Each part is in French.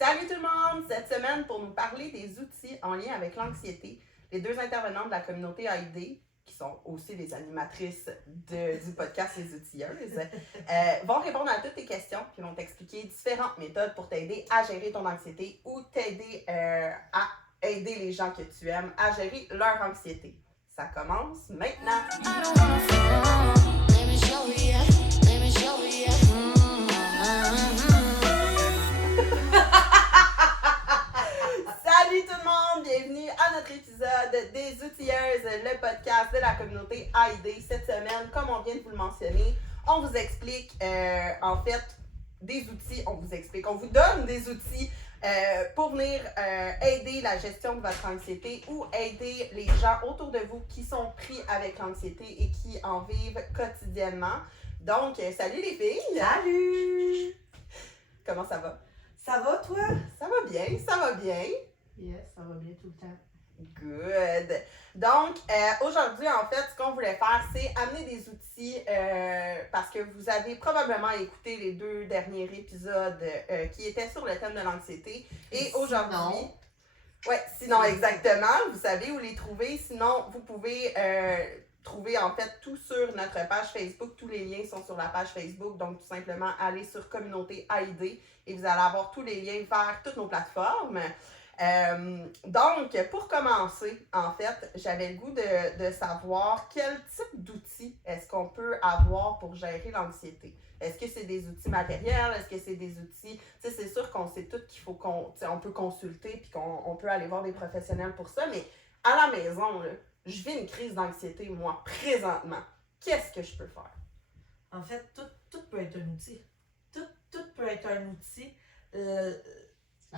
Salut tout le monde! Cette semaine, pour nous parler des outils en lien avec l'anxiété, les deux intervenantes de la communauté AID, qui sont aussi les animatrices du podcast Les Outilleuses, vont répondre à toutes tes questions puis vont t'expliquer différentes méthodes pour t'aider à gérer ton anxiété ou t'aider à aider les gens que tu aimes à gérer leur anxiété. Ça commence maintenant! Salut tout le monde! Bienvenue à notre épisode des Outilleuses, le podcast de la communauté AID. Cette semaine, comme on vient de vous le mentionner, on vous explique en fait des outils, on vous donne des outils pour venir aider la gestion de votre anxiété ou aider les gens autour de vous qui sont pris avec l'anxiété et qui en vivent quotidiennement. Donc, salut les filles! Salut! Comment ça va? Ça va, toi? Ça va bien, ça va bien. Yes, ça va bien tout le temps. Good. Donc, aujourd'hui, en fait, ce qu'on voulait faire, c'est amener des outils parce que vous avez probablement écouté les deux derniers épisodes qui étaient sur le thème de l'anxiété. Et aujourd'hui... sinon, exactement. Vous savez où les trouver. Sinon, vous pouvez trouver, en fait, tout sur notre page Facebook. Tous les liens sont sur la page Facebook. Donc, tout simplement, allez sur Communauté AID et vous allez avoir tous les liens vers toutes nos plateformes. Donc, pour commencer, en fait, j'avais le goût de savoir quel type d'outils est-ce qu'on peut avoir pour gérer l'anxiété. Est-ce que c'est des outils matériels? Est-ce que c'est des outils... Tu sais, c'est sûr qu'on sait tout qu'il faut on peut consulter puis qu'on peut aller voir des professionnels pour ça, mais à la maison, là, je vis une crise d'anxiété, moi, présentement. Qu'est-ce que je peux faire? En fait, tout peut être un outil. Tout peut être un outil.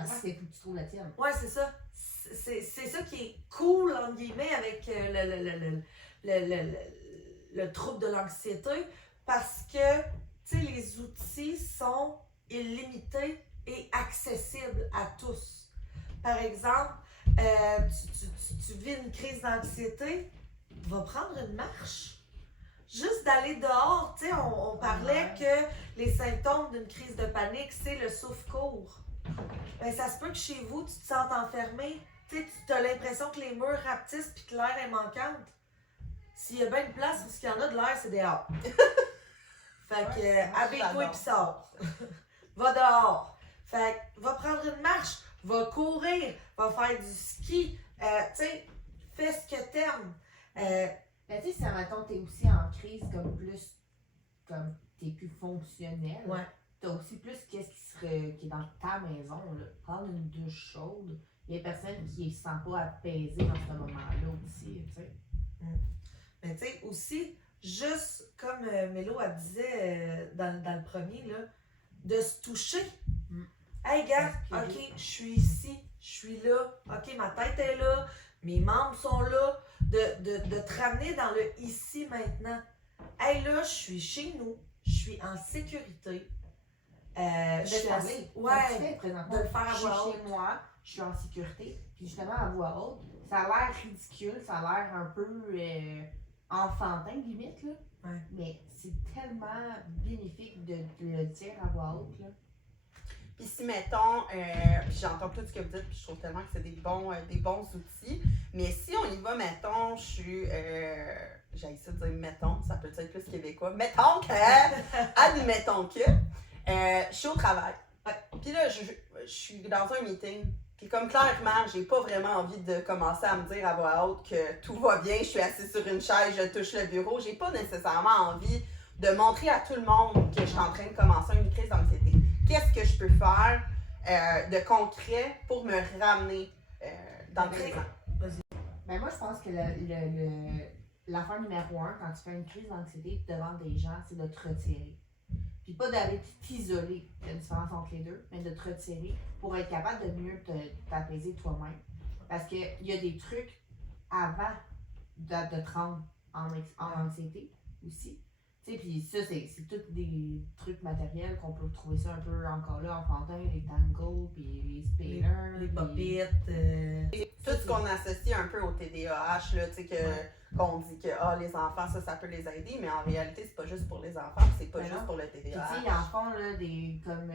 C'est qu'il faut que tu trouves la tienne. Ouais, c'est ça. C'est ça qui est cool, entre guillemets, avec le trouble de l'anxiété, parce que, tu sais, les outils sont illimités et accessibles à tous. Par exemple, tu vis une crise d'anxiété, va prendre une marche. Juste d'aller dehors, tu sais, on parlait que les symptômes d'une crise de panique, c'est le souffle court. Ben, ça se peut que chez vous, tu te sentes enfermé, tu as l'impression que les murs rapetissent et que l'air est manquante. S'il y a bien une place où il y en a de l'air, c'est dehors. Fait que, habille-toi et sors. Va dehors. Fait que, va prendre une marche, va courir, va faire du ski, tu sais, fais ce que t'aimes. Ben, tu sais, si admettons, t'es aussi en crise, comme t'es plus fonctionnel, Ouais. t'as aussi plus qu'est-ce qui est dans ta maison, là. Prendre une douche chaude, il y a personne qui ne se sent pas apaisé dans ce moment-là aussi, tu sais. Mais tu sais, aussi, juste comme Mélo elle disait dans le premier, là, de se toucher. Hey gars, ok, je suis ici, je suis là, ok, ma tête est là, mes membres sont là, de te ramener dans le ici maintenant. Hey là, je suis chez nous, je suis en sécurité. De te parler. Ouais, présentement, de le faire à voix haute. chez moi, je suis en sécurité, puis justement à voix haute, ça a l'air ridicule, ça a l'air un peu enfantin limite, là. Ouais. Mais c'est tellement bénéfique de le dire à voix haute, là. Puis si, mettons, puis j'entends tout ce que vous dites, puis je trouve tellement que c'est des bons outils, mais si on y va, mettons, je suis, j'ai essayé de dire mettons, ça peut être plus québécois, mettons que, admettons que, je suis au travail, puis là, je suis dans un meeting, puis comme clairement, j'ai pas vraiment envie de commencer à me dire à voix haute que tout va bien, je suis assise sur une chaise, je touche le bureau, j'ai pas nécessairement envie de montrer à tout le monde que je suis en train de commencer une crise d'anxiété. Qu'est-ce que je peux faire de concret pour me ramener dans le présent? Ben moi, je pense que l'affaire numéro 1, quand tu fais une crise d'anxiété devant des gens, c'est de te retirer. Puis pas d'aller t'isoler, il y a une différence entre les deux, mais de te retirer pour être capable de mieux t'apaiser toi-même. Parce qu'il y a des trucs avant de te rendre en anxiété aussi. Tu sais, puis ça, c'est tous des trucs matériels qu'on peut trouver ça un peu encore là, enfantin, les tangles, puis les spinners. Les popites. Tout ce qu'on associe un peu au TDAH, là, tu sais, que qu'on dit que les enfants, ça peut les aider, mais en réalité, c'est pas juste pour les enfants, c'est pas Ben juste non. pour le Puis TDAH. tu sais, ils en font là, comme,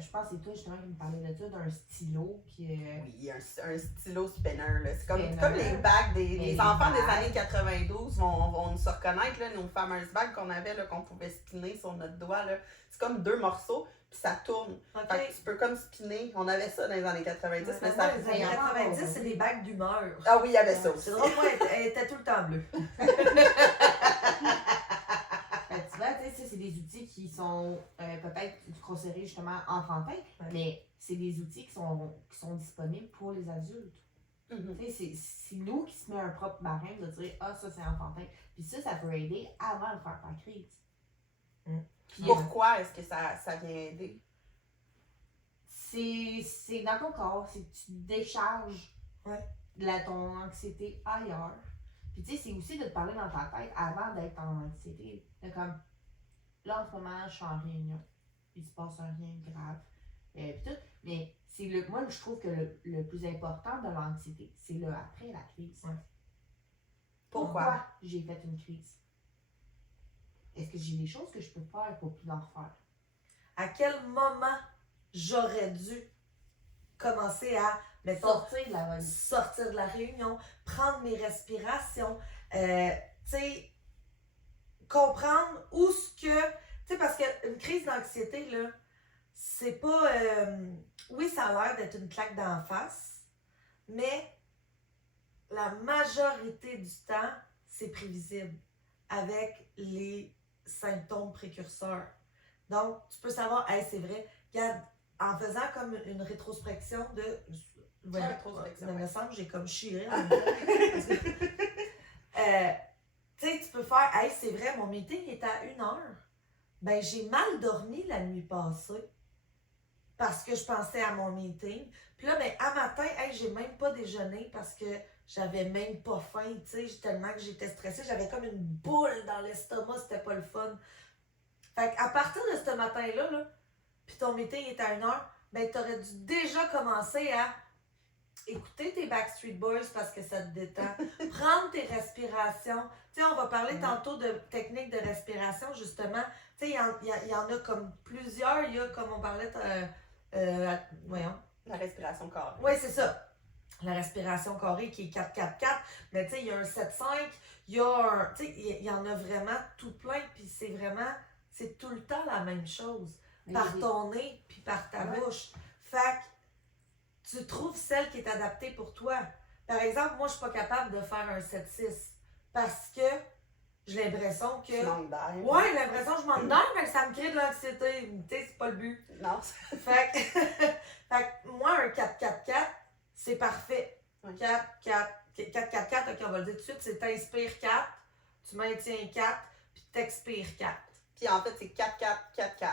je pense que c'est toi justement qui me parlais de ça, d'un stylo qui Oui, un stylo spinner, là. C'est comme Spinner. les bagues Mais les les enfants des bagues. années 92 vont nous se reconnaître, là, nos fameuses bagues qu'on avait, là, qu'on pouvait spinner sur notre doigt, là. C'est comme 2 morceaux, puis ça tourne. Ok. Fait que tu peux comme spinner. On avait ça dans les années 90, mais Moi, ça... les années 90, c'est des bagues d'humeur. Ah oui, il y avait ça aussi. C'est drôle, moi, elle était tout le temps bleue. tu vois, tu sais, ça, c'est des outils qui sont peut-être considérés justement enfantins, Ouais. mais c'est des outils qui sont disponibles pour les adultes. Mhm. Tu sais, c'est nous qui se met un propre barème de dire ah, ça c'est enfantin. Puis ça peut aider avant de faire ta crise. Puis, Pourquoi est-ce que ça vient aider? c'est dans ton corps, c'est que tu décharges ton anxiété ailleurs. Puis tu sais, c'est aussi de te parler dans ta tête avant d'être en anxiété. C'est comme, là en ce moment, je suis en réunion. Il se passe rien de grave. Puis tout. Mais moi, je trouve que le plus important de l'anxiété, c'est le après la crise. Ouais. Pourquoi? J'ai fait une crise? Est-ce que j'ai des choses que je peux faire pour plus en refaire? À quel moment j'aurais dû commencer à Sortir de la valise. sortir de la réunion, prendre mes respirations, tu sais, comprendre où ce que... Tu sais, parce qu'une crise d'anxiété, là, c'est pas... oui, ça a l'air d'être une claque d'en face, mais la majorité du temps, c'est prévisible avec les symptômes précurseurs. Donc, tu peux savoir, hey, c'est vrai, regarde, en faisant comme une rétrospection de... Rétrospection, il me ouais. semble que j'ai comme chiré en même temps. Tu sais, tu peux faire, hey, c'est vrai, mon meeting est à 1h. Ben, j'ai mal dormi la nuit passée parce que je pensais à mon meeting. Puis là, ben, à matin, hey, j'ai même pas déjeuné parce que j'avais même pas faim, tu sais, tellement que j'étais stressée. J'avais comme une boule dans l'estomac, c'était pas le fun. Fait qu'à partir de ce matin-là, là, puis ton meeting est à 1h, ben, t'aurais dû déjà commencer à écouter tes Backstreet Boys parce que ça te détend. Prendre tes respirations. Tu sais, on va parler tantôt de techniques de respiration, justement. Tu sais, il y en a comme plusieurs. Il y a, comme on parlait, voyons. La respiration carrée. Oui, c'est ça. La respiration carrée qui est 4-4-4. Mais tu sais, il y a un 7-5. Il y a un... Tu sais, il y en a vraiment tout plein. Puis c'est vraiment... C'est tout le temps la même chose. Par ton nez, puis par ta bouche. Fait que tu trouves celle qui est adaptée pour toi. Par exemple, moi, je suis pas capable de faire un 7-6 parce que j'ai l'impression que... Tu manques d'air. Ouais, j'ai l'impression que je manque d'air, mais ça me crée de l'anxiété. Tu sais, c'est pas le but. Non. Fait que moi, un 4-4-4, c'est parfait. 4-4-4, ok, on va le dire tout de suite, c'est t'inspires 4, tu maintiens 4, puis t'expires 4. Puis en fait, c'est 4-4-4-4.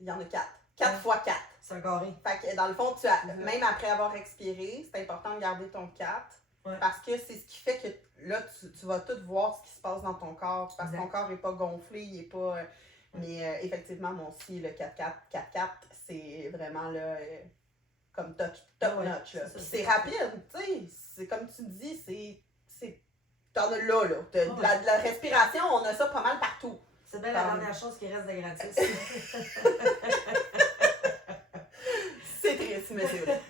Il y en a 4. 4 fois 4. C'est un carré. Fait que dans le fond, même après avoir expiré, c'est important de garder ton 4. Ouais. Parce que c'est ce qui fait que là, tu vas tout voir ce qui se passe dans ton corps. Parce que ton corps n'est pas gonflé, il est pas. Mais effectivement, moi aussi, le 4-4-4-4, c'est vraiment là, comme top notch. Là. C'est rapide, tu sais. C'est comme tu dis, t'en as là. De la respiration, on a ça pas mal partout. C'est bien la dernière chose qui reste de gratis. C'est triste, mais c'est vrai.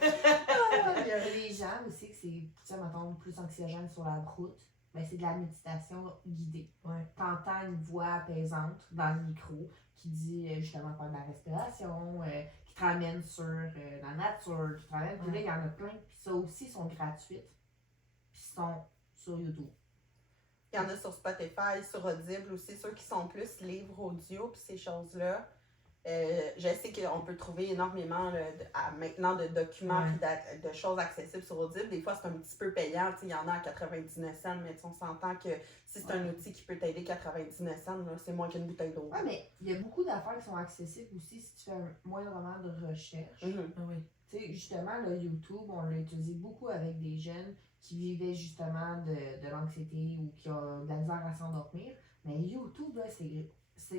Il y a des gens aussi que c'est, tu sais, mettons, plus anxiogène sur la route. Ben, c'est de la méditation guidée. Ouais. T'entends une voix apaisante dans le micro qui dit justement faire de la respiration, qui te ramène sur la nature, qui te ramène. Puis là, il y en a plein. Puis ça aussi sont gratuites. Puis sont sur YouTube. Il y en a sur Spotify, sur Audible aussi, ceux qui sont plus livres audio puis ces choses-là. Je sais qu'on peut trouver énormément maintenant de documents et de choses accessibles sur Audible. Des fois, c'est un petit peu payant. Il y en a à 99 cents, mais on s'entend que si c'est un outil qui peut t'aider 99 cents, là, c'est moins qu'une bouteille d'eau. Oui, mais il y a beaucoup d'affaires qui sont accessibles aussi si tu fais un moindrement de recherche. Oui. Tu sais, justement, le YouTube, on l'a utilisé beaucoup avec des jeunes qui vivaient justement de l'anxiété ou qui ont de la misère à s'endormir. Mais YouTube, là, il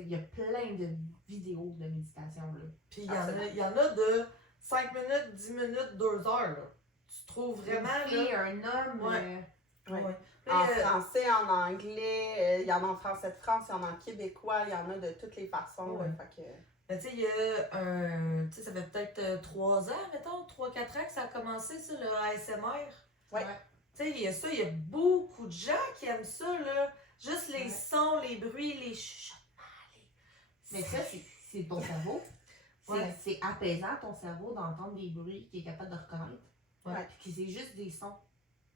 y a plein de vidéos de méditation. Là. Puis il y en a de 5 minutes, 10 minutes, 2 heures. Là. Tu trouves vraiment. Là, un homme. Ouais. En français, en anglais, il y en a en français de France, il y en a en québécois, il y en a de toutes les façons. Ouais. Fait que... Mais tu sais, il y a un. Tu sais, ça fait peut-être 3 ans, mettons, 3-4 ans que ça a commencé, ça, le ASMR. Ouais. Tu sais, il y a ça, il y a beaucoup de gens qui aiment ça, là. Juste les Ouais. sons, les bruits, les chuchotements. Mais ça, c'est ton cerveau. Ouais. C'est apaisant ton cerveau d'entendre des bruits qu'il est capable de reconnaître. Ouais. Puis c'est juste des sons.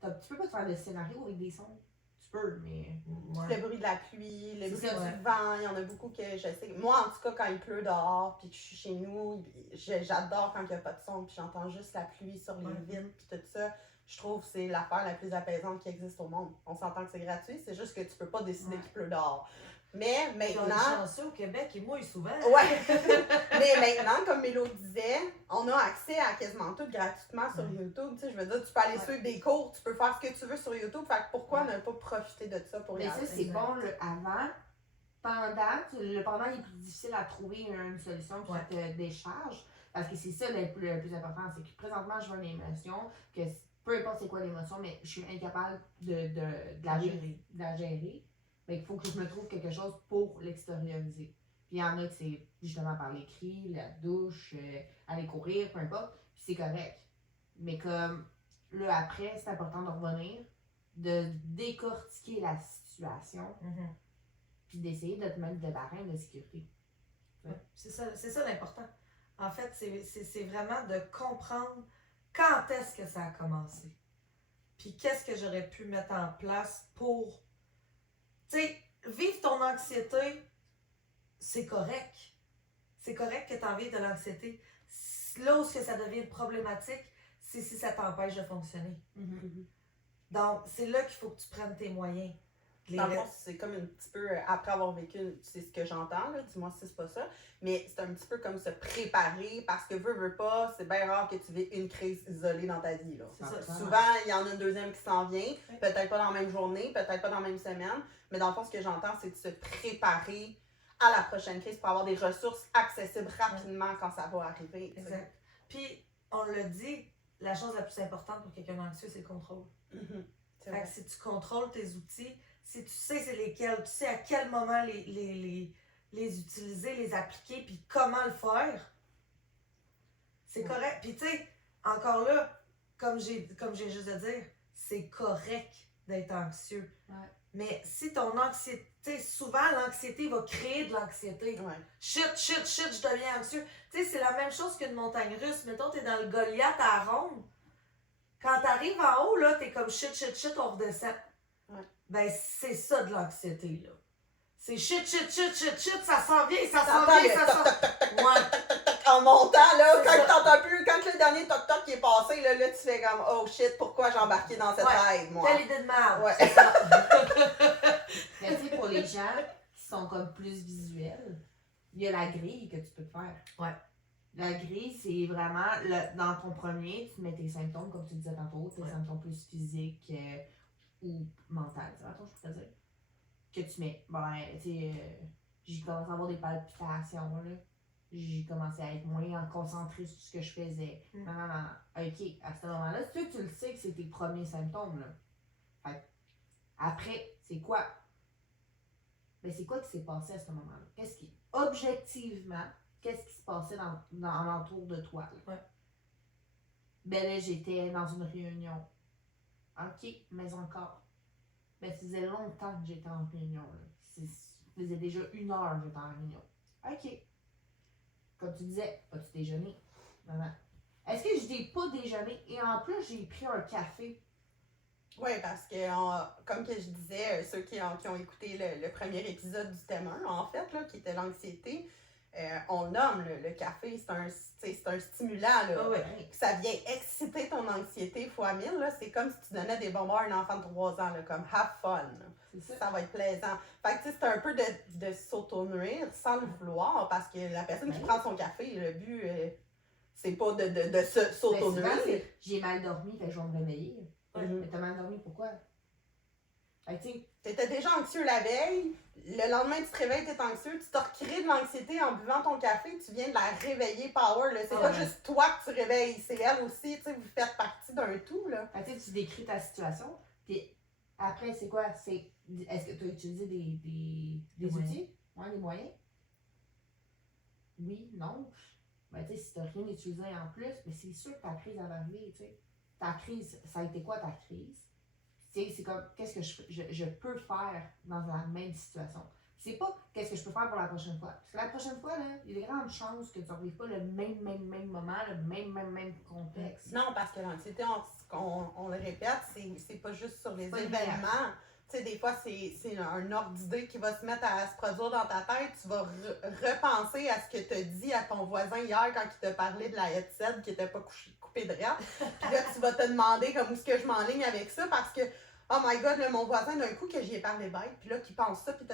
Tu peux pas te faire de scénario avec des sons. Tu peux, mais. Ouais. Le bruit de la pluie, le C'est bruit ça, du ouais. vent, il y en a beaucoup que je sais. Moi, en tout cas, quand il pleut dehors, puis que je suis chez nous, j'adore quand il n'y a pas de son, puis j'entends juste la pluie sur les Ouais. vitres, puis tout ça. Je trouve que c'est l'affaire la plus apaisante qui existe au monde. On s'entend que c'est gratuit, c'est juste que tu peux pas décider Ouais. qu'il pleut dehors. Mais Puis on est maintenant... chanceux au Québec, il mouille souvent. Ouais! Mais maintenant, comme Mélo disait, on a accès à quasiment tout gratuitement sur YouTube. Tu sais, je veux dire, tu peux aller Ouais. suivre des cours, tu peux faire ce que tu veux sur YouTube. Fait que pourquoi ne pas profiter de ça pour y Mais ça, aller? c'est Exact. bon le avant. Le pendant, il est plus difficile à trouver une solution qui Ouais. te décharge. Parce que c'est ça le plus important. C'est que présentement, je veux une émotion, que peu importe c'est quoi l'émotion, mais je suis incapable de la gérer. De la gérer. Mais il faut que je me trouve quelque chose pour l'extérioriser. Puis il y en a que c'est justement par l'écrit, la douche, aller courir, peu importe. Puis c'est correct. Mais comme là, après, c'est important de revenir, de décortiquer la situation, Mhm. puis d'essayer de te mettre de barème de sécurité. Ouais. C'est ça l'important. En fait, c'est vraiment de comprendre quand est-ce que ça a commencé. Puis qu'est-ce que j'aurais pu mettre en place pour... Tu sais, vivre ton anxiété, c'est correct. C'est correct que tu en vives de l'anxiété. Là où ça devient problématique, c'est si ça t'empêche de fonctionner. Donc, c'est là qu'il faut que tu prennes tes moyens. Dans le fond, c'est comme un petit peu, après avoir vécu, c'est ce que j'entends, là, dis-moi si c'est pas ça, mais c'est un petit peu comme se préparer parce que veux pas, c'est bien rare que tu vis une crise isolée dans ta vie. Là. C'est ça. Souvent, il y en a une deuxième qui s'en vient, peut-être pas dans la même journée, peut-être pas dans la même semaine, mais dans le fond, ce que j'entends, c'est de se préparer à la prochaine crise pour avoir des ressources accessibles rapidement quand ça va arriver. t'sais. Exact. Puis, on l'a dit, la chose la plus importante pour quelqu'un d'anxieux, c'est le contrôle. Mhm. C'est Fait vrai. que si tu contrôles tes outils, si tu sais c'est lesquels, tu sais à quel moment les utiliser, les appliquer, puis comment le faire, c'est correct. Puis tu sais, encore là, comme j'ai juste de dire, c'est correct d'être anxieux. Ouais. Mais si ton anxiété, souvent l'anxiété va créer de l'anxiété. Ouais. Shit, je deviens anxieux. Tu sais, c'est la même chose qu'une montagne russe. Mettons, t'es dans le Goliath à ronde. Quand t'arrives en haut, là, t'es comme shit, on redescend. Ouais. Ben, c'est ça de l'anxiété, là. C'est shit, ça s'en vient, ça T'entends le s'en vient. Ouais. En montant, là, C'est quand ça. t'entends plus, quand le dernier toc-toc qui est passé, là, tu fais comme, oh shit, pourquoi j'ai embarqué dans cette ride, moi? Quelle idée de merde. Ouais. C'est ça. Mais tu sais, pour les gens qui sont comme plus visuels, il y a la grille que tu peux te faire. Ouais. La grille, c'est vraiment, dans ton premier, tu mets tes symptômes, comme tu disais tantôt, tes symptômes plus physiques ou mentaux, attends, je peux te dire. Que tu mets, tu sais, j'ai commencé à avoir des palpitations, là. J'ai commencé à être moins concentrée sur ce que je faisais. Non. OK, à ce moment-là, tu le sais que c'est tes premiers symptômes, là. Fait, après, c'est quoi? Ben, c'est quoi qui s'est passé à ce moment-là? Objectivement, qu'est-ce qui se passait dans l'entour de toi? Là? Ouais. Ben là, j'étais dans une réunion. OK, mais encore. Ben, ça faisait longtemps que j'étais en réunion. Là. Ça faisait déjà 1 heure que j'étais en réunion. OK. Comme tu disais, as-tu déjeuné? Non. Est-ce que je n'ai pas déjeuné et en plus, j'ai pris un café? Oui, parce que, comme que je disais, ceux qui ont écouté le premier épisode du thème 1, en fait, là, qui était l'anxiété, on nomme le café, c'est un stimulant. Là. Ah ouais. Ça vient exciter ton anxiété fois 1000. Là. C'est comme si tu donnais des bonbons à un enfant de 3 ans, là, comme have fun. Là. C'est ça. Ça va être plaisant. Fait que c'est un peu de s'auto-nuire sans le vouloir parce que la personne qui prend son café, le but, c'est pas de Ben, s'auto-nuire. souvent, c'est, j'ai mal dormi, fait que je vais me réveiller. Mhm. Mais t'as mal dormi, pourquoi? Fait que, tu sais, T'étais déjà anxieux la veille, le lendemain tu te réveilles, t'es anxieux, tu te recrées de l'anxiété en buvant ton café, tu viens de la réveiller power. Là. C'est Ah pas ouais. juste toi que tu réveilles, c'est elle aussi, tu sais, vous faites partie d'un tout. Là. fait que tu décris ta situation, puis Après, c'est quoi? Est-ce que tu as utilisé des outils? Ouais, des moyens? Oui, non. Ben, tu sais, si tu n'as rien utilisé en plus, mais c'est sûr que ta crise va arriver, tu sais. Ta crise, ça a été quoi ta crise? Tu sais, c'est comme, qu'est-ce que je peux faire dans la même situation? C'est pas qu'est-ce que je peux faire pour la prochaine fois. Parce que la prochaine fois, là, il y a des grandes chances que tu ne revives pas le même moment, le même contexte. Non, parce que l'anxiété, on le répète, c'est pas juste sur les pas événements. Tu sais, des fois, c'est un ordre d'idée qui va se mettre à se produire dans ta tête. Tu vas repenser à ce que tu as dit à ton voisin hier quand il t'a parlé de la headset qui n'était pas coupée de rap. Puis là, tu vas te demander comme où est-ce que je m'enligne avec ça parce que, oh my god, là, mon voisin, d'un coup, que j'y ai parlé bête, puis là, qui pense ça, puis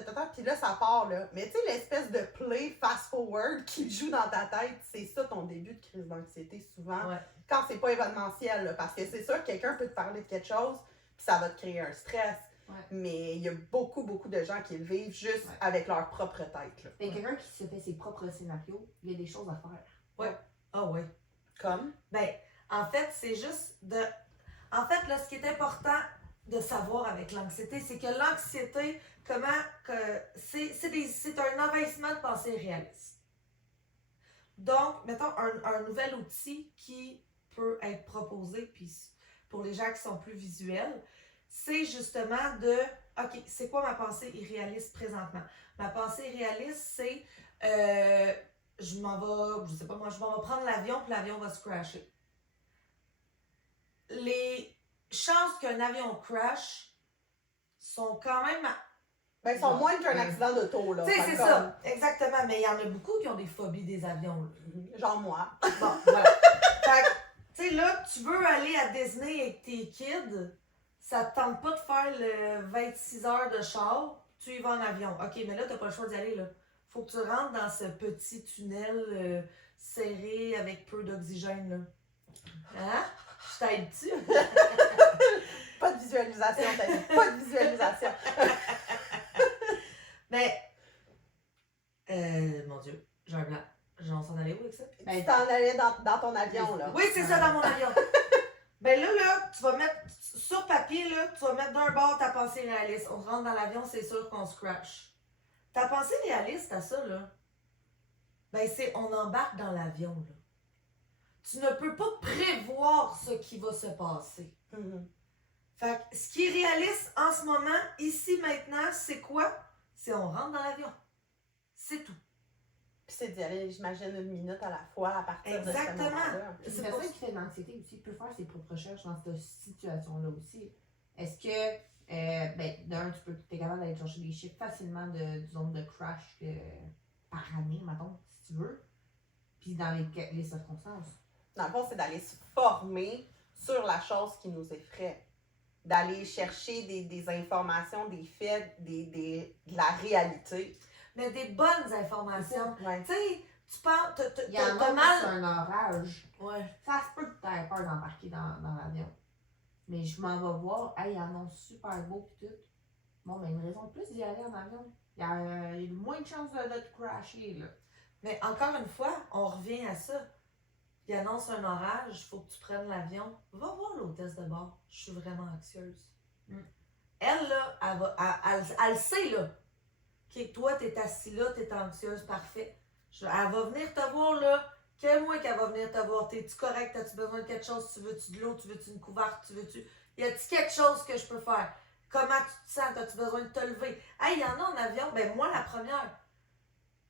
là, ça part, là. Mais tu sais, l'espèce de play fast-forward qui joue dans ta tête, c'est ça ton début de crise d'anxiété, souvent. Ouais. Quand c'est pas événementiel, là, parce que c'est sûr que quelqu'un peut te parler de quelque chose, puis ça va te créer un stress. Ouais. Mais il y a beaucoup de gens qui le vivent juste avec leur propre tête. Là. Et quelqu'un qui se fait ses propres scénarios, il y a des choses à faire. Ouais. Ah ouais. Comme? Ben, en fait, c'est juste de... En fait, là, ce qui est important de savoir avec l'anxiété, c'est que l'anxiété, c'est un envahissement de pensée réaliste. Donc, mettons, un nouvel outil qui peut être proposé, puis pour les gens qui sont plus visuels, c'est justement de, OK, c'est quoi ma pensée irréaliste présentement? Ma pensée irréaliste, c'est, je m'en vais prendre l'avion, puis l'avion va se crasher. Les chances qu'un avion crash sont quand même... Ben, ils sont moins qu'un accident d'auto, là. Tu sais, c'est ça, exactement. Mais il y en a beaucoup qui ont des phobies des avions, là. Genre moi. Bon, voilà. Fait que, tu sais, là, tu veux aller à Disney avec tes kids, ça te tente pas de faire le 26 heures de char, tu y vas en avion. OK, mais là, t'as pas le choix d'y aller, là. Faut que tu rentres dans ce petit tunnel serré avec peu d'oxygène, là. Hein? Je t'aide-tu? Pas de visualisation, t'as dit. Pas de visualisation. Mais, mon Dieu, j'ai un blanc. On s'en allait où avec ça? Ben, tu t'en allais dans ton avion, là. Oui, c'est ça, dans mon avion. Ben là, tu vas mettre, sur papier, là, tu vas mettre d'un bord ta pensée réaliste. On rentre dans l'avion, c'est sûr qu'on se crash. Ta pensée réaliste à ça, là, ben c'est on embarque dans l'avion, là. Tu ne peux pas prévoir ce qui va se passer. Mm-hmm. Fait que ce qui est réaliste en ce moment, ici, maintenant, c'est quoi? C'est on rentre dans l'avion. C'est tout. Puis c'est d'y aller, j'imagine, une minute à la fois à partir Exactement. de ce moment-là. Une personne qui fait de l'anxiété aussi peut faire ses propres recherches dans cette situation-là aussi. Est-ce que, d'un, tu es capable d'aller chercher des chiffres facilement du nombre de crash par année, mettons, si tu veux, puis dans les circonstances. Dans le fond, c'est d'aller se former sur la chose qui nous effraie. D'aller chercher des informations, des faits, de la réalité. Mais des bonnes informations. Ouais. Tu sais, tu penses, Il y en t'as a mal. c'est un orage. Ouais. Ça se peut que tu aies peur d'embarquer dans l'avion. Mais je m'en vais voir, hey, ils en ont super beau pis tout. Bon, ben une raison de plus d'y aller en avion. Il y a moins de chances de te crasher, là. Mais encore une fois, on revient à ça. Il annonce un orage, il faut que tu prennes l'avion. Va voir l'hôtesse de bord. Je suis vraiment anxieuse. Elle, là, elle sait, là. Que toi, t'es assis là, t'es anxieuse, parfait. Elle va venir te voir, là. Quel mois qu'elle va venir te voir? T'es-tu correct? As-tu besoin de quelque chose? Tu veux-tu de l'eau? Tu veux-tu une couverte? Y a-t-il quelque chose que je peux faire? Comment tu te sens? As-tu besoin de te lever? Hey, il y en a en avion. Ben, moi, la première,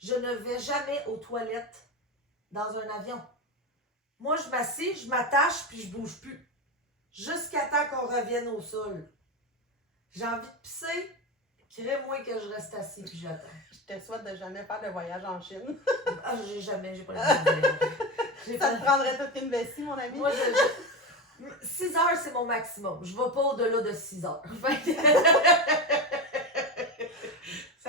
je ne vais jamais aux toilettes dans un avion. Moi, je m'assieds, je m'attache, puis je bouge plus. Jusqu'à temps qu'on revienne au sol. J'ai envie de pisser, crée-moi que je reste assis, puis j'attends. Je te souhaite de jamais faire de voyage en Chine. Ah, j'ai pas le Ça te prendrait toute une vessie, mon ami. Moi, 6 heures, c'est mon maximum. Je vais pas au-delà de 6 heures. Fait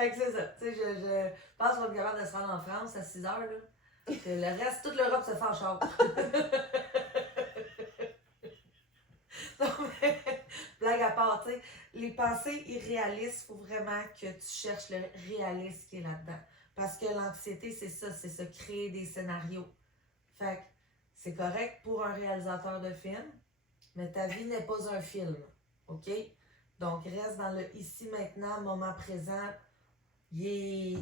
que c'est ça. Tu sais, je pense qu'on va être capable de se rendre en France à 6 heures, là. Que le reste, toute l'Europe se fait en char. Non, mais, blague à part, tu sais, les pensées irréalistes, il faut vraiment que tu cherches le réalisme qui est là-dedans. Parce que l'anxiété, c'est ça, c'est se créer des scénarios. Fait que c'est correct pour un réalisateur de film, mais ta vie n'est pas un film, OK? Donc, reste dans le ici, maintenant, moment présent. Il est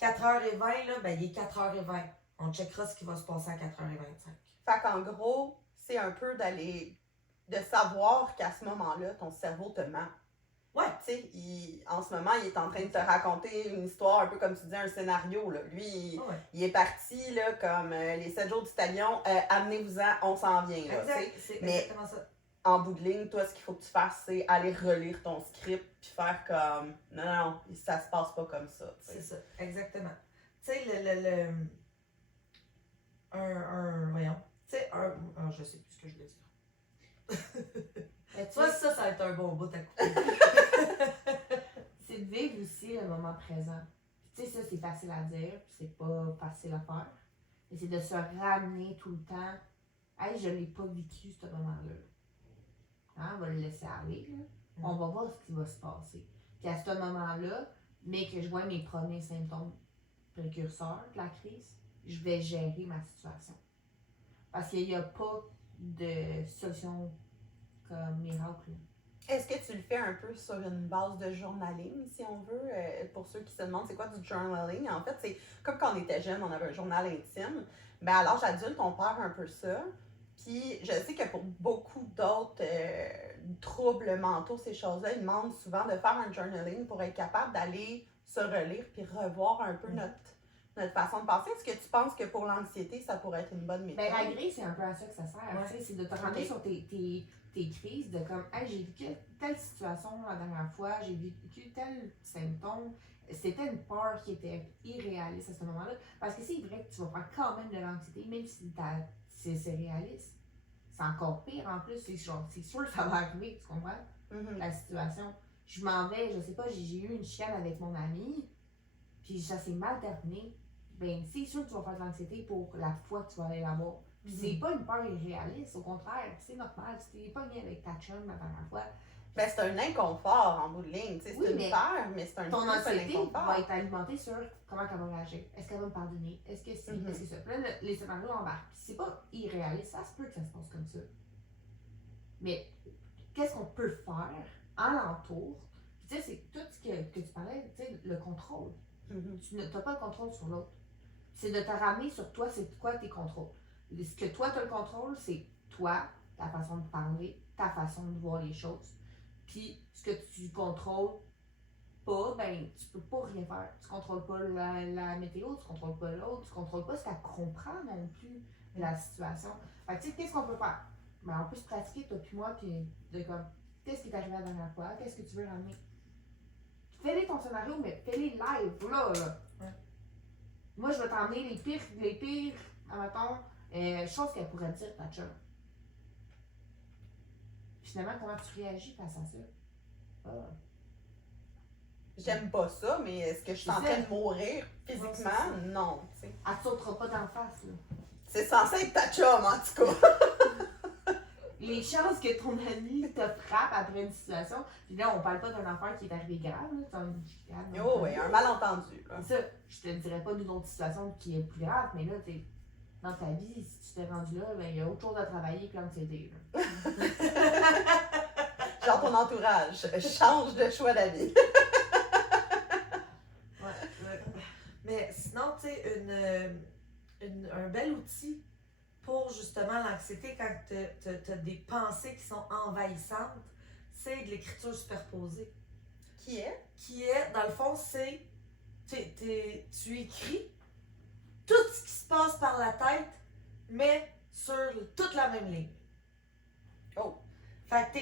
4h20, là, ben il est 4h20. On checkera ce qui va se passer à 4h25. Fait qu'en gros, c'est un peu de savoir qu'à ce moment-là, ton cerveau te ment. Ouais. Tu sais, en ce moment, il est en train de te raconter une histoire, un peu comme tu dis, un scénario. Là. Lui, il est parti là, comme les 7 jours du talion, amenez-vous-en, on s'en vient. Là, exact, c'est mais exactement ça. En bout de ligne, toi, ce qu'il faut que tu fasses, c'est aller relire ton script puis faire comme non, ça se passe pas comme ça. T'sais. C'est ça, exactement. Tu sais, voyons. Tu sais, je sais plus ce que je voulais dire. Toi, ça va être un bon bout à couper. C'est de vivre aussi le moment présent. Tu sais, ça, c'est facile à dire, puis c'est pas facile à faire. Mais c'est de se ramener tout le temps. Hey, je l'ai pas vécu, ce moment-là. Hein, on va le laisser aller, là. On va voir ce qui va se passer. Puis à ce moment-là, mais que je vois mes premiers symptômes précurseurs de la crise, je vais gérer ma situation. Parce qu'il n'y a pas de solution comme miracle. Est-ce que tu le fais un peu sur une base de journaling, si on veut? Pour ceux qui se demandent c'est quoi du journaling, en fait, c'est comme quand on était jeune, on avait un journal intime. Ben à l'âge adulte, on perd un peu ça. Puis je sais que pour beaucoup d'autres troubles mentaux, ces choses-là, ils demandent souvent de faire un journaling pour être capable d'aller se relire puis revoir un peu notre façon de penser. Est-ce que tu penses que pour l'anxiété, ça pourrait être une bonne méthode? Ben, la grille, c'est un peu à ça que ça sert. Ouais. C'est de te ramener sur tes crises, de comme, hey, j'ai vécu telle situation la dernière fois, j'ai vécu tel symptôme. C'était une peur qui était irréaliste à ce moment-là. Parce que c'est vrai que tu vas faire quand même de l'anxiété, même si c'est réaliste. C'est encore pire en plus. C'est sûr que ça va arriver, tu comprends? Mm-hmm. La situation. Je m'en vais, je sais pas, j'ai eu une chienne avec mon ami, puis ça s'est mal terminé. Ben, c'est sûr que tu vas faire de l'anxiété pour la fois que tu vas aller la voir. Puis c'est pas une peur irréaliste, au contraire, c'est normal. Si t'es pas bien avec ta chum la dernière fois. Ben, c'est un inconfort en bout de ligne. C'est Oui, une peur, mais c'est un ton anxiété inconfort. va être alimentée sur comment elle va réagir. Est-ce qu'elle va me pardonner? Est-ce que c'est est-ce que ça? Puis là, les scénarios embarquent. Puis c'est pas irréaliste, ça se peut que ça se passe comme ça. Mais qu'est-ce qu'on peut faire alentour? Tu sais, c'est tout ce que tu parlais, tu sais, le contrôle. Tu n'as pas le contrôle sur l'autre. C'est de te ramener sur toi, c'est quoi tes contrôles. Ce que toi, tu as le contrôle, c'est toi, ta façon de parler, ta façon de voir les choses. Puis, ce que tu contrôles pas, ben, tu peux pas rien faire. Tu contrôles pas la météo, tu contrôles pas l'autre, tu contrôles pas ce qu'elle comprend non plus de la situation. Fait que, tu sais, qu'est-ce qu'on peut faire? Ben, on peut se pratiquer, toi puis moi, puis de comme, qu'est-ce qui t'est arrivé la dernière fois? Qu'est-ce que tu veux ramener? Fais-les ton scénario, mais fais-les live, là. Ouais. Moi, je vais t'emmener les pires, admettons, choses qu'elle pourrait dire, ta chum. Finalement, comment tu réagis face à ça? Ah. J'aime pas ça, mais est-ce que je suis en train de mourir physiquement? Ouais, non, tu sais. Elle te sautera pas d'en face, là. C'est censé être ta chum, en tout cas. Les chances que ton ami te frappe après une situation, puis là, on parle pas d'un affaire qui est arrivé grave, là, comme Oh, oui, un malentendu. Là. C'est ça. Je te dirais pas d'une autre situation qui est plus grave, mais là, t'es dans ta vie, si tu t'es rendu là, ben, il y a autre chose à travailler que l'anxiété. Genre ton entourage. Change de choix d'avis. Ouais. Mais sinon, tu sais, un bel outil pour justement l'anxiété quand tu as des pensées qui sont envahissantes, c'est de l'écriture superposée. Qui est? Qui est, dans le fond, c'est tu écris tout ce qui se passe par la tête, mais sur toute la même ligne. Oh. Fait que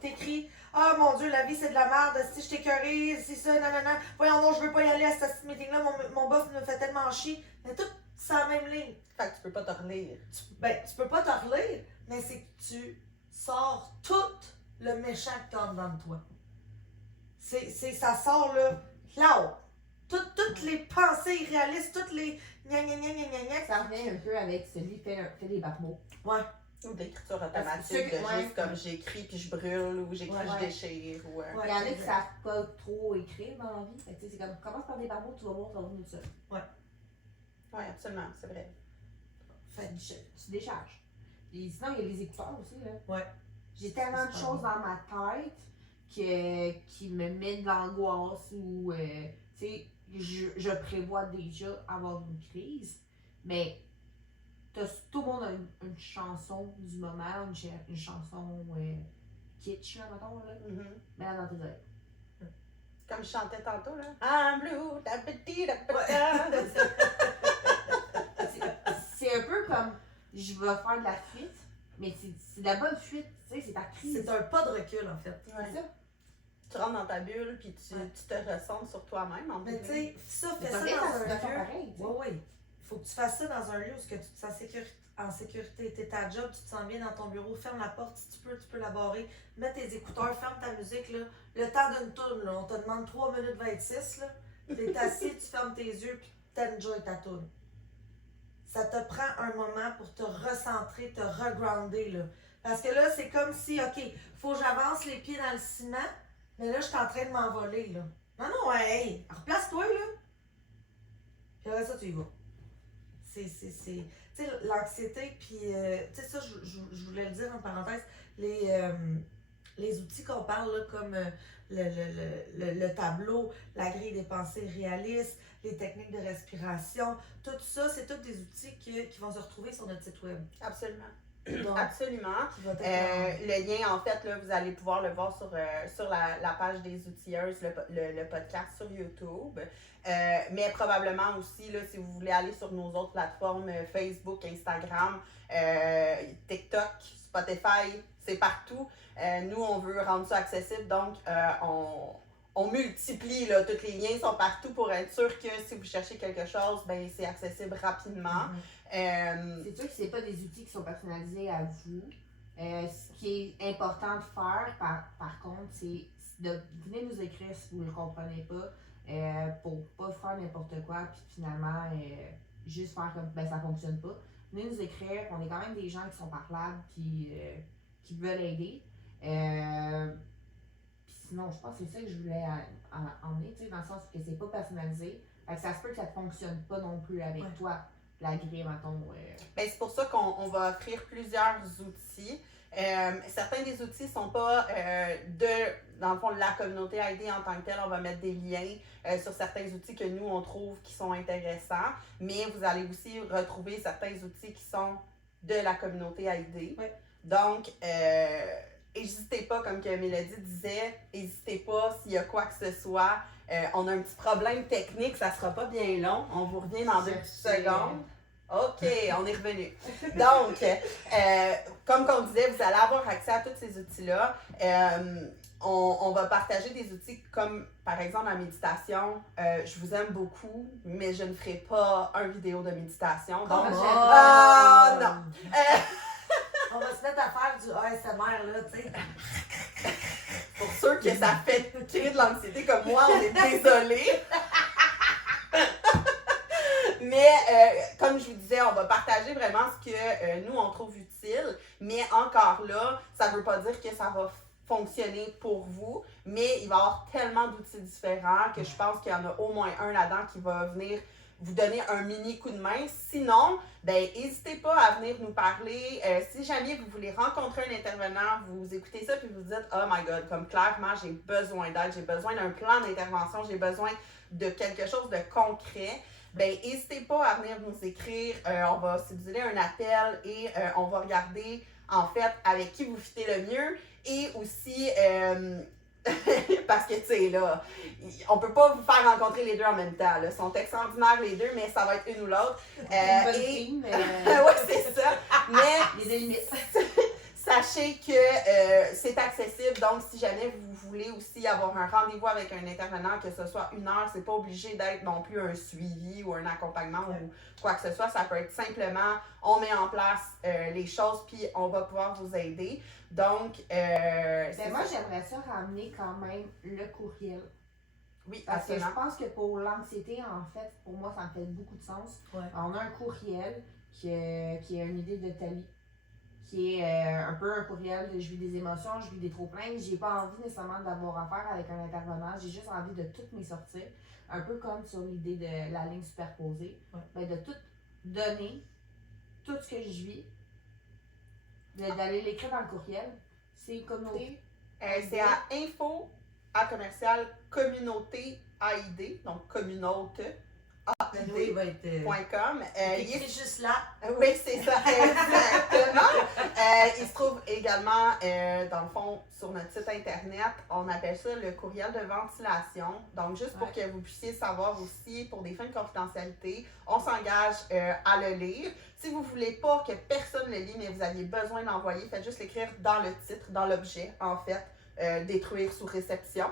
t'écris, ah mon Dieu, la vie c'est de la merde, si je t'écœurais, c'est ça, nanana, voyons non, je veux pas y aller à cette meeting-là, mon boss me fait tellement chier. Mais tout, c'est la même ligne. Fait que tu peux pas te relire. Tu peux pas te relire, mais c'est que tu sors tout le méchant que t'as en dedans de toi. Ça sort là, là-haut. Toutes les pensées irréalistes, toutes les gna gna gna gna gna gna. Ça revient un peu avec celui qui fait des barbeaux. Ouais. Ou de l'écriture automatique, que- de ouais. juste comme j'écris puis je brûle, ou j'écris Ouais. je déchire, ou... Ouais. Il y en a qui savent pas trop écrire dans la vie. Fait que, tu sais, c'est comme, commence par des barbeaux, tu vas voir, tu vas venir de ça. Oui, absolument, c'est vrai. Fait Tu décharges. Puis sinon, il y a les écouteurs aussi, là. Ouais. J'ai tellement de C'est choses pas dans ma tête qui me met de l'angoisse ou, tu sais, je prévois déjà avoir une crise, mais tout le monde a une chanson du moment, une chanson kitsch, là, mettons, là, mais là, dans tes oreilles. Comme je chantais tantôt, là. I'm blue, da petit da C'est un peu comme je vais faire de la fuite, mais c'est de la bonne fuite, tu sais, c'est ta crise. C'est un pas de recul, en fait. Ouais. C'est ça. Tu rentres dans ta bulle, puis tu te ressens sur toi-même. En Mais tu sais, ça, fais Mais ça t'as dans ta un situation lieu. pareille, tu sais. Oui, oui. Faut que tu fasses ça dans un lieu où tu te sens en sécurité. T'es ta job, tu te sens bien dans ton bureau. Ferme la porte si tu peux la barrer. Mets tes écouteurs, ferme ta musique. Là. Le temps d'une tourne, là, on te demande 3 minutes 26. T'es assis, tu fermes tes yeux, puis t'enjoy ta tourne. Ça te prend un moment pour te recentrer, te regrounder. Là. Parce que là, c'est comme si, OK, faut que j'avance les pieds dans le ciment, mais là, je suis en train de m'envoler. Là. Non, hey, replace-toi, là. Puis après ça, tu y vas. Tu sais, l'anxiété, puis, tu sais, ça, je voulais le dire en parenthèse, les outils qu'on parle, là, comme le tableau, la grille des pensées réalistes, les techniques de respiration, tout ça, c'est tous des outils qui vont se retrouver sur notre site web. Absolument. Donc, Absolument. qui va être Le lien, en fait, là, vous allez pouvoir le voir sur la page des outilleuses, le podcast sur YouTube. Mais probablement aussi, là, si vous voulez aller sur nos autres plateformes, Facebook, Instagram, TikTok, Spotify, c'est partout. Nous, on veut rendre ça accessible, donc on multiplie, là, tous les liens sont partout pour être sûr que si vous cherchez quelque chose, ben c'est accessible rapidement. C'est sûr que c'est pas des outils qui sont personnalisés à vous. Ce qui est important de faire, par contre, c'est de venir nous écrire si vous ne le comprenez pas, pour pas faire n'importe quoi, puis finalement, juste faire comme ben ça fonctionne pas. Venez nous écrire, on est quand même des gens qui sont parlables, puis qui veulent aider. Puis sinon, je pense que c'est ça que je voulais emmener, tu sais, dans le sens que c'est pas personnalisé. Fait que ça se peut que ça ne fonctionne pas non plus avec toi. La grille, mettons. Ben, c'est pour ça qu'on va offrir plusieurs outils. Certains des outils ne sont pas dans le fond, la communauté ID en tant que telle. On va mettre des liens sur certains outils que nous, on trouve qui sont intéressants. Mais vous allez aussi retrouver certains outils qui sont de la communauté ID. Oui. Donc, n'hésitez pas, comme que Mélodie disait, n'hésitez pas s'il y a quoi que ce soit. On a un petit problème technique, ça sera pas bien long. On vous revient dans 2 petites secondes. OK, on est revenu. Donc, comme on disait, vous allez avoir accès à tous ces outils-là. On va partager des outils comme, par exemple, la méditation. Je vous aime beaucoup, mais je ne ferai pas une vidéo de méditation. Donc, non! On va se mettre à faire du ASMR, là, tu sais. Pour ceux que ça fait créer de l'anxiété comme moi, on est désolé. Mais comme je vous disais, on va partager vraiment ce que nous, on trouve utile. Mais encore là, ça ne veut pas dire que ça va fonctionner pour vous. Mais il va y avoir tellement d'outils différents que je pense qu'il y en a au moins un là-dedans qui va venir vous donner un mini coup de main. Sinon, ben n'hésitez pas à venir nous parler. Si jamais vous voulez rencontrer un intervenant, vous écoutez ça puis vous dites « Oh my God, comme clairement, j'ai besoin d'aide, j'ai besoin d'un plan d'intervention, j'ai besoin de quelque chose de concret. » Ben n'hésitez pas à venir nous écrire. On va céduler un appel et on va regarder en fait avec qui vous fitez le mieux. Et aussi... parce que, tu sais, là, on peut pas vous faire rencontrer les deux en même temps. Là. Ils sont extraordinaires les deux, mais ça va être une ou l'autre. Ouais, c'est ça. Mais les limites. sachez que c'est accessible. Donc, si jamais vous voulez aussi avoir un rendez-vous avec un intervenant, que ce soit 1 heure, c'est pas obligé d'être non plus un suivi ou un accompagnement ou quoi que ce soit. Ça peut être simplement, on met en place les choses, puis on va pouvoir vous aider. Donc, moi, j'aimerais ça ramener quand même le courriel. Oui, parce que absolument. je pense que pour l'anxiété, en fait, pour moi, ça me fait beaucoup de sens. Ouais. On a un courriel qui est une idée de Thalie, qui est un peu un courriel de je vis des émotions, je vis des trop-pleins. J'ai pas envie nécessairement d'avoir affaire avec un intervenant, j'ai juste envie de toutes mes sortir. Un peu comme sur l'idée de la ligne superposée. Ouais. Ben, de tout donner, tout ce que je vis, d'aller l'écrire dans le courriel. C'est une communauté C'est à info à commercial communauté AID, donc communauté Oui, il va être. AID.com. Il est juste là. Oui, c'est ça, exactement. Il se trouve également, dans le fond, sur notre site internet, on appelle ça le courriel de ventilation. Donc, juste pour que vous puissiez savoir aussi, pour des fins de confidentialité, on s'engage à le lire. Si vous ne voulez pas que personne le lit, mais vous aviez besoin d'envoyer, faites juste l'écrire dans le titre, dans l'objet, en fait, détruire sous réception.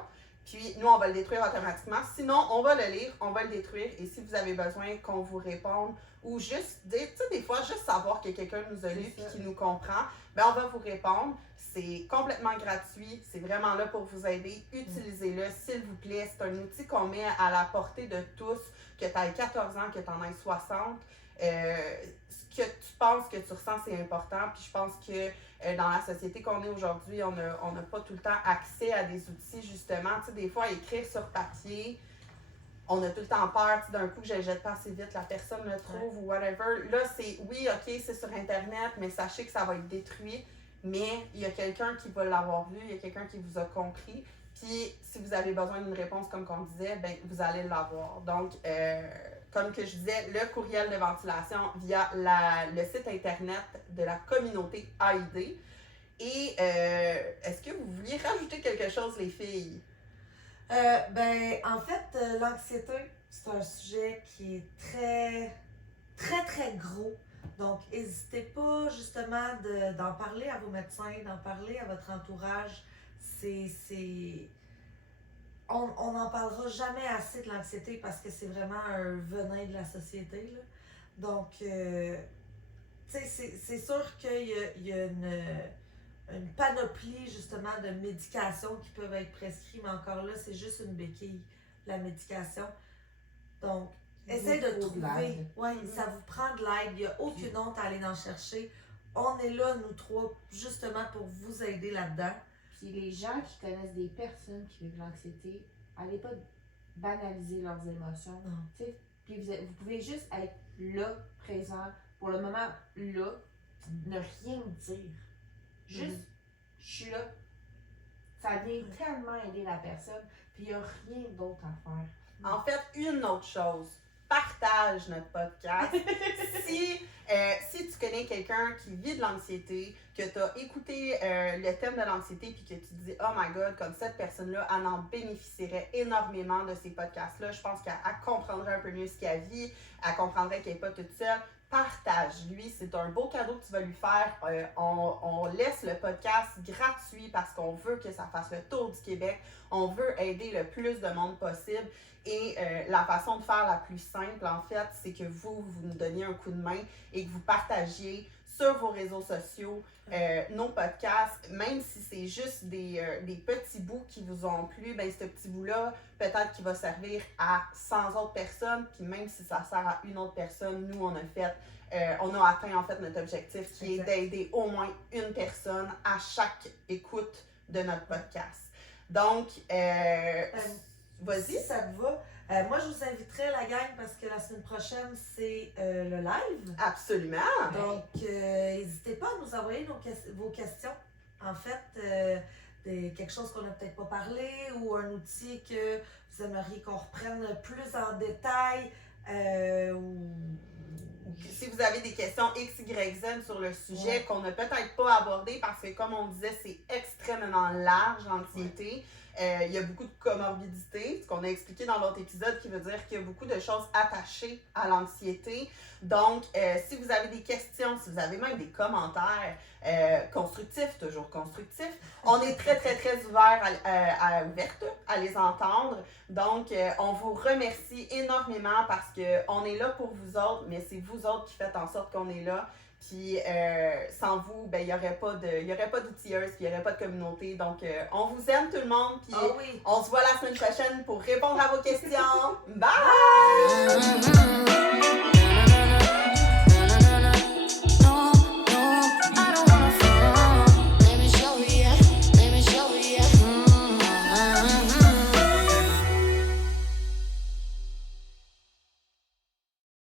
Puis, nous, on va le détruire automatiquement. Sinon, on va le lire, on va le détruire. Et si vous avez besoin qu'on vous réponde ou juste, tu sais, des fois, juste savoir que quelqu'un nous a lu et qui nous comprend, ben on va vous répondre. C'est complètement gratuit. C'est vraiment là pour vous aider. Utilisez-le, s'il vous plaît. C'est un outil qu'on met à la portée de tous, que tu aies 14 ans, que tu en aies 60. Ce que tu penses, que tu ressens, c'est important. Puis je pense que dans la société qu'on est aujourd'hui, on n'a pas tout le temps accès à des outils, justement. Tu sais, des fois, écrire sur papier, on a tout le temps peur, d'un coup, que je ne jette pas assez vite, la personne le trouve ou whatever. Là, c'est, oui, OK, c'est sur Internet, mais sachez que ça va être détruit. Mais il y a quelqu'un qui va l'avoir vu, il y a quelqu'un qui vous a compris. Puis, si vous avez besoin d'une réponse, comme on disait, ben vous allez l'avoir. Donc, comme que je disais, le courriel de ventilation via le site internet de la communauté AID. Et est-ce que vous vouliez rajouter quelque chose, les filles? En fait, l'anxiété, c'est un sujet qui est très, très, très gros. Donc, n'hésitez pas justement d'en parler à vos médecins, d'en parler à votre entourage. On n'en parlera jamais assez de l'anxiété parce que c'est vraiment un venin de la société, là. Donc, tu sais, c'est sûr qu'il y a une panoplie justement de médications qui peuvent être prescrites, mais encore là, c'est juste une béquille, la médication. Donc, essayez de trouver. Oui, ça vous prend de l'aide. Il n'y a aucune honte à aller en chercher. On est là, nous trois, justement pour vous aider là-dedans. Puis les gens qui connaissent des personnes qui vivent l'anxiété, allez pas banaliser leurs émotions. Puis vous pouvez juste être là, présent, pour le moment là, ne rien dire. Juste, je suis là. Ça vient tellement aider la personne, puis il n'y a rien d'autre à faire. En fait, une autre chose. Partage notre podcast. si tu connais quelqu'un qui vit de l'anxiété, que tu as écouté le thème de l'anxiété puis que tu te dis « Oh my God, comme cette personne-là, elle en bénéficierait énormément de ces podcasts-là. Je pense qu'elle comprendrait un peu mieux ce qu'elle vit, elle comprendrait qu'elle n'est pas toute seule. » Partage-lui, c'est un beau cadeau que tu vas lui faire. On laisse le podcast gratuit parce qu'on veut que ça fasse le tour du Québec. On veut aider le plus de monde possible. Et la façon de faire la plus simple, en fait, c'est que vous nous donniez un coup de main et que vous partagiez sur vos réseaux sociaux nos podcasts, même si c'est juste des petits bouts qui vous ont plu, ben ce petit bout-là, peut-être qu'il va servir à 100 autres personnes, puis même si ça sert à une autre personne, nous, on a atteint en fait notre objectif qui est d'aider au moins une personne à chaque écoute de notre podcast. Donc, vas-y. Si ça te va, moi je vous inviterai la gang parce que la semaine prochaine c'est le live. Absolument. Donc n'hésitez pas à nous envoyer vos questions. En fait, quelque chose qu'on n'a peut-être pas parlé ou un outil que vous aimeriez qu'on reprenne plus en détail. Si vous avez des questions X, Y, Z sur le sujet qu'on n'a peut-être pas abordé parce que comme on disait, c'est extrêmement large, l'anxiété. Il y a beaucoup de comorbidités, ce qu'on a expliqué dans l'autre épisode, qui veut dire qu'il y a beaucoup de choses attachées à l'anxiété. Donc, si vous avez des questions, si vous avez même des commentaires constructifs, toujours constructifs, on est très, très, très ouverte à les entendre. Donc, on vous remercie énormément parce qu'on est là pour vous autres, mais c'est vous autres qui faites en sorte qu'on est là. Puis sans vous, ben il n'y aurait pas d'outilleuse, puis il n'y aurait pas de communauté. Donc on vous aime tout le monde, puis on se voit la semaine prochaine pour répondre à vos questions. Bye!